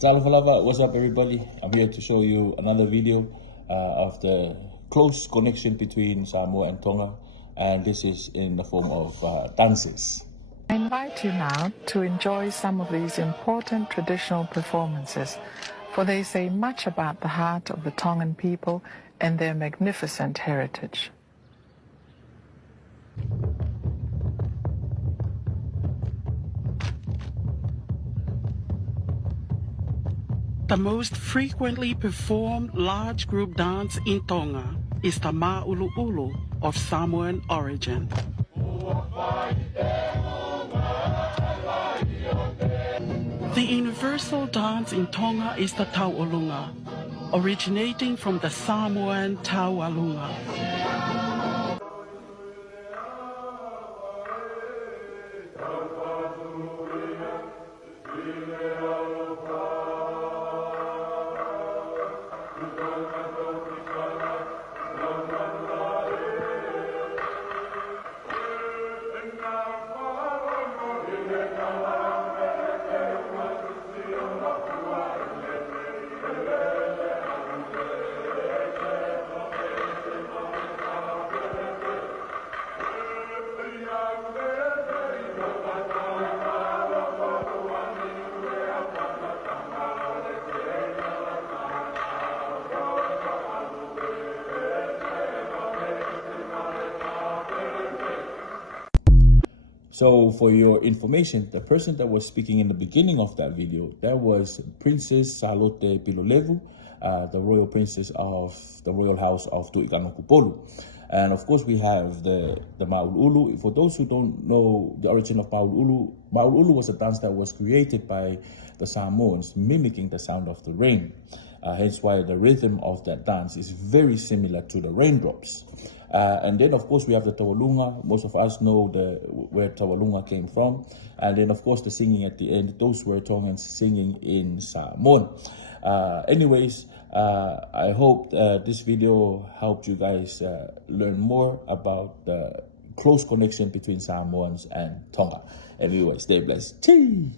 Talafalava, what's up everybody? I'm here to show you another video of the close connection between Samoa and Tonga, and this is in the form of dances. I invite you now to enjoy some of these important traditional performances, for they say much about the heart of the Tongan people and their magnificent heritage. The most frequently performed large group dance in Tonga is the ma'ulu'ulu of Samoan origin. The universal dance in Tonga is the tau'olunga, originating from the Samoan tau'alunga. So for your information, the person that was speaking in the beginning of that video, that was Princess Salote Pilolevu, the royal princess of the royal house of Tu'ikanu'upolu. And of course we have the ma'ulu'ulu. For those who don't know the origin of ma'ulu'ulu, ma'ulu'ulu was a dance that was created by the Samoans, mimicking the sound of the rain. Hence why the rhythm of that dance is very similar to the raindrops. And then, of course, we have the tawalunga. Most of us know where tawalunga came from. And then, of course, the singing at the end. Those were Tongans singing in Samoan. Anyways, I hope this video helped you guys learn more about the close connection between Samoans and Tonga. Anyway, stay blessed. Chee!